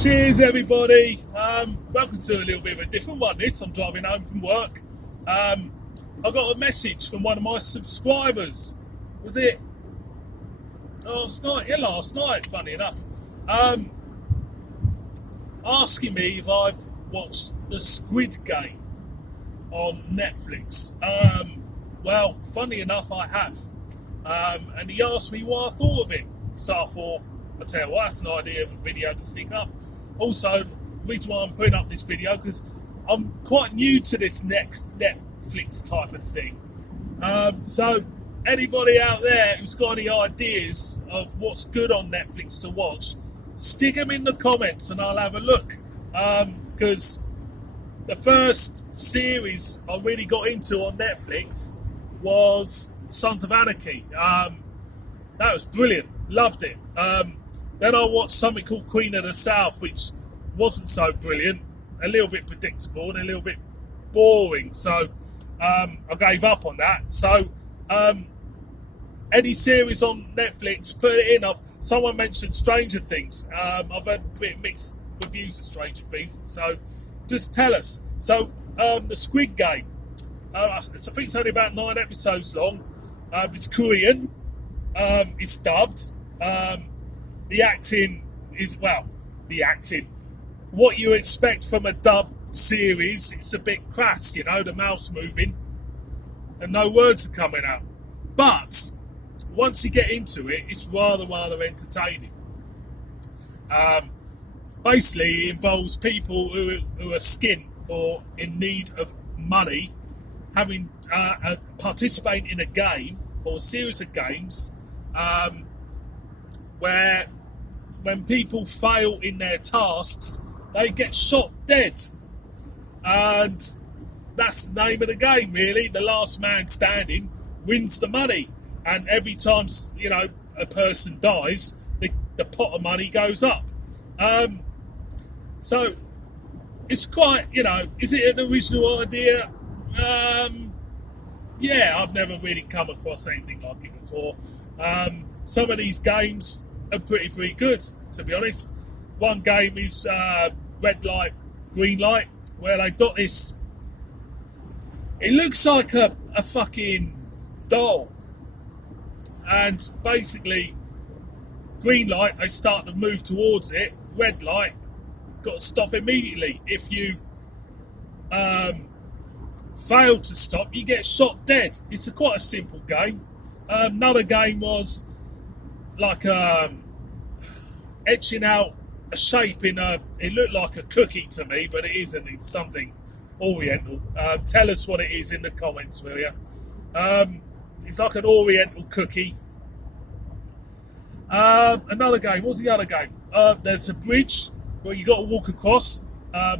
Cheers, everybody. Welcome to a little bit of a different one. I'm driving home from work. I got a message from one of my subscribers. Was it last night? Yeah, last night, funny enough. Asking me if I've watched the Squid Game on Netflix. Well, funny enough, I have. And he asked me what I thought of it. So I thought, I'll tell you what, that's an idea of a video to stick up. Also, the reason why I'm putting up this video, because I'm quite new to this next Netflix type of thing. So, anybody out there who's got any ideas of what's good on Netflix to watch, stick them in the comments and I'll have a look. Because the first series I really got into on Netflix was Sons of Anarchy. That was brilliant. Loved it. Then I watched something called Queen of the South, which wasn't so brilliant, a little bit predictable and a little bit boring. So I gave up on that. So any series on Netflix, put it in. Someone mentioned Stranger Things. I've had a bit mixed reviews of Stranger Things. So just tell us. So the Squid Game. I think it's only about 9 episodes long. It's Korean. It's dubbed. The acting is, the acting. What you expect from a dubbed series, it's a bit crass, the mouse moving and no words are coming out. But once you get into it, it's rather entertaining. Basically, it involves people who are skint or in need of money, having participating in a game or a series of games where when people fail in their tasks, they get shot dead. And that's the name of the game, really. The last man standing wins the money. And every time, a person dies, the pot of money goes up. So it's quite, is it an original idea? Yeah, I've never really come across anything like it before. Some of these games are pretty good, to be honest. One game is red light, green light, where they've got this. It looks like a fucking doll, and basically, green light, they start to move towards it. Red light, got to stop immediately. If you fail to stop, you get shot dead. It's quite a simple game. Another game was like etching out a shape it looked like a cookie to me, but it isn't. It's something oriental. Tell us what it is in the comments, will you? It's like an oriental cookie. Another game. What's the other game? There's a bridge where you got to walk across,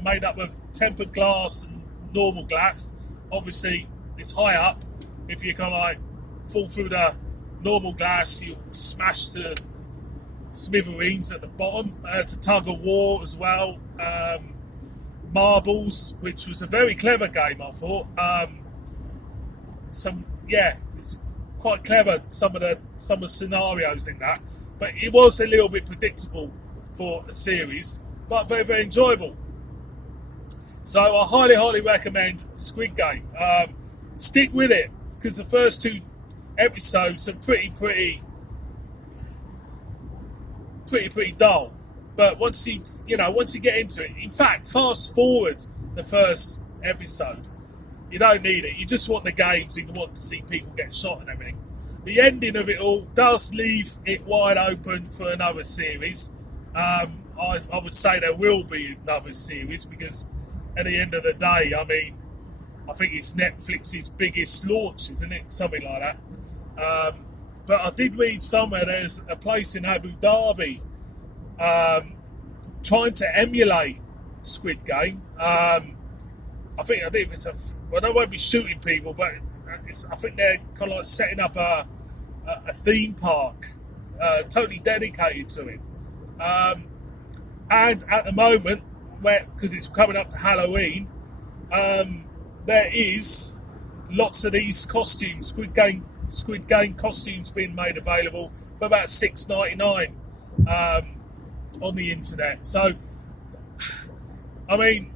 made up of tempered glass and normal glass. Obviously, it's high up. If you kind of like fall through the normal glass, you smash to smithereens at the bottom. It's a tug of war as well. Marbles, which was a very clever game, I thought. It's quite clever. Some of the scenarios in that, but it was a little bit predictable for a series, but very enjoyable. So I highly recommend Squid Game. Stick with it, because the first 2 episodes are pretty dull. But once you get into it, in fact, fast forward the first episode. You don't need it. You just want the games. You want to see people get shot and everything. The ending of it all does leave it wide open for another series. I would say there will be another series, because at the end of the day, I think it's Netflix's biggest launch, isn't it? Something like that. But I did read somewhere there's a place in Abu Dhabi trying to emulate Squid Game. I think it's they won't be shooting people, but I think they're kind of like setting up a theme park, totally dedicated to it. And at the moment, because it's coming up to Halloween, there is lots of these costumes, Squid Game costumes being made available for about $6.99 on the internet. So I mean,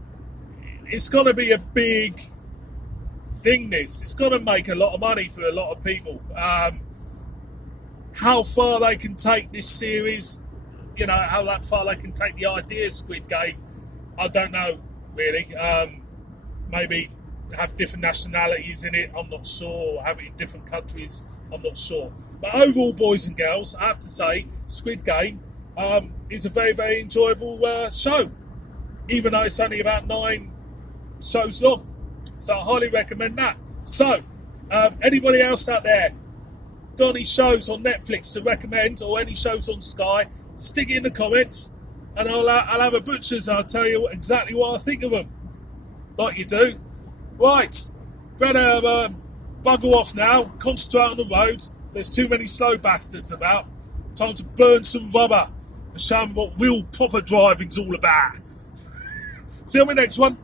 it's going to be a big thing. It's going to make a lot of money for a lot of people. How far they can take this series, how that far they can take the idea of Squid Game, I don't know really. Maybe have different nationalities in it, I'm not sure, or have it in different countries, I'm not sure. But overall, boys and girls, I have to say, Squid Game is a very, very enjoyable show, even though it's only about 9 shows long. So I highly recommend that. So, anybody else out there got any shows on Netflix to recommend, or any shows on Sky, stick it in the comments, and I'll have a butcher's and I'll tell you exactly what I think of them, like you do. Right, better bugger off now, concentrate on the road, there's too many slow bastards about. Time to burn some rubber and show them what real proper driving's all about. See you on the next one.